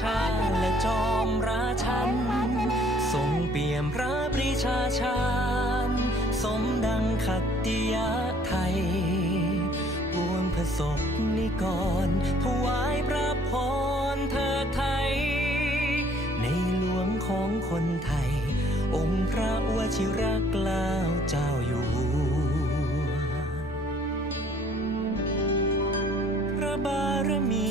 ชาและจอมราชัน ทรงเปี่ยมพระปรีชาชาญสมดังขัตติยะไทยปวงพระศกนิกร ถวายพระพรเธอไทย ในหลวงของคนไทย องค์พระวชิรเกล้าเจ้าอยู่หัวพระบารมี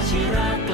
것이라.